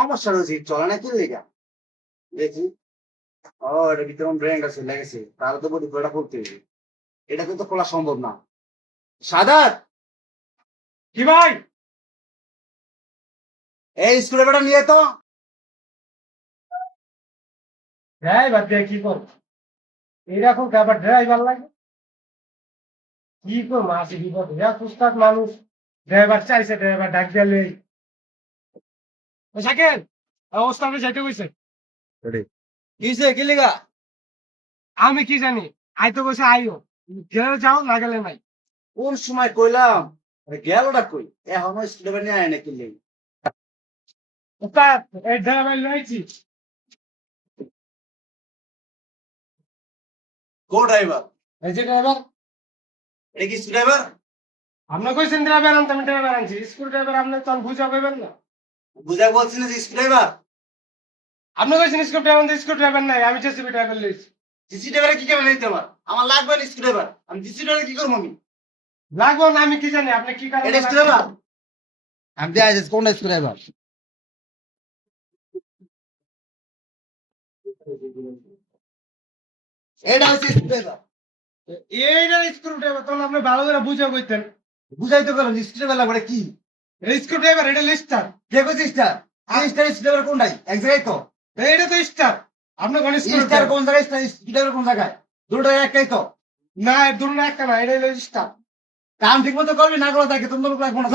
সমস্যা রয়েছে চলে না কি লেগা দেখি। ও এটা ভিতরে ব্র্যান্ড আছে লেগেছে তাহলে তো বডি পুরোটা খুলতে হবে। এটা কিন্তু খোলা সম্ভব না। সাদাত কি ভাই? এই স্ক্রুড্রাইভারটা নিয়ে তো। ড্রাইভার দিয়ে কি করব? এরকম আবার ড্রাইভার লাগে? কি করবো? আসি বিপদ উস্তাদ মানুষ, ড্রাইভার চাইছে, ড্রাইভার ডাক দিলে সাইকেল ওস্তাদে যাইতে কইছে। কিসে কি লেগা? আমি কি জানি, আইতো কইছে আইও, গেলে যাও না গেলে নাই। কোন সময় কইলাম গেলটা কই এখনো স্ক্রুড্রাইভার নিয়ে আয় না কি লেগে? উস্তাদ এই ড্রাইভার লইছি। কো ড্রাইভার? এই যে ড্রাইভার, এটা কি স্ক্রুড্রাইভার? আপনি কইছেন ড্রাইভার আনতে, আমি ড্রাইভার আনছি। স্ক্রু ড্রাইভার আপনি তো বুঝা পাইবেন না। বুঝাই বলছি না যে স্ক্রুড্রাইভার। আপনি কইছেন স্ক্রু ড্রাইভার আনতে, স্ক্রু ড্রাইভার নাই, আমি জেসিবি ড্রাইভার লইছি। জিসি ড্রাইভারে কি কেমন নিতে আমার আমার লাগবে না স্ক্রুড্রাইভার। আমি জিসি ড্রাইভারে কি করবো আমি? লাগবো না আমি কি জানি, আপনি কি কারণে এটা স্ক্রুড্রাইভার। আমি দেখাই যাচ্ছি কোনটা স্ক্রুড্রাইভার। এটা হচ্ছে স্ক্রুড্রাইভার। এইটা স্ক্রু ড্রাইভার, তখন আপনি ভালো করে বুঝা কইতেন। বুঝাই তো গেলাম স্ক্রুড্রাইভার লাগবে কি? এই স্ক্রু ড্রাইভার এটা লিস্টার। কে কইছে স্টার? এই স্টার স্ক্রুড্রাইভার কোনটাই এক জায়গায় তো। এইটা তো স্টার। আপনি কোন স্ক্রু স্টার কোন জায়গায় স্ক্রুড্রাইভার কোন জায়গায়? দুটো একটাই তো। না, এর দুটো একটা না, এটা হলো স্টার। কাম ঠিক মতো করবি না করে থাকে তুমি তো লাগবো না।